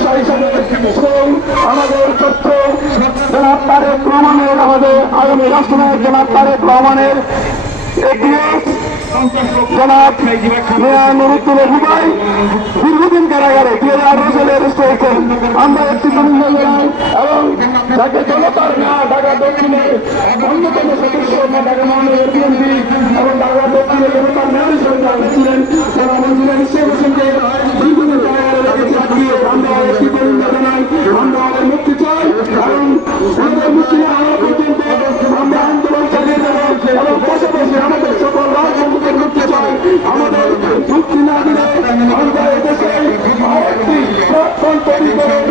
নকশা হিসাবে এবং আমাদের তথ্য জনাব তারেক রহমানের, আমাদের আগামী রাষ্ট্রনায়ক জনাব তারেক রহমানের এগিয়েস জনাব মিয়া নুরুদ্দিন হুবাই দীর্ঘদিন কারাগারে 2018 সালে অ্যারেস্ট হয়েছেন। আমরা একটি তদন্ত জানাই এবং তাকে জনতার না ঢাকা দক্ষিণের অন্যতম সদস্য ঢাকা মহানগর বিএনপি এবং ঢাকা দক্ষিণের জনতার মেয়র হিসেবে ছিলেন যারা মঞ্জুর শেখ হোসেনকে দীর্ঘদিন কারাগারে রেখেছে। আমরা একটি তদন্ত জানাই, আমরা আমাদের মুক্তি চাই এবং আমাদের মুক্তি না হওয়া পর্যন্ত আমরা আন্দোলন চালিয়ে যাবো এবং পাশাপাশি আমাদের সকল রাজবন্ধুদের মুক্তি চাই। আমাদের মুক্তি না দিলে আমরা এদেশে আরেকটি প্রাক্তন পরিবারের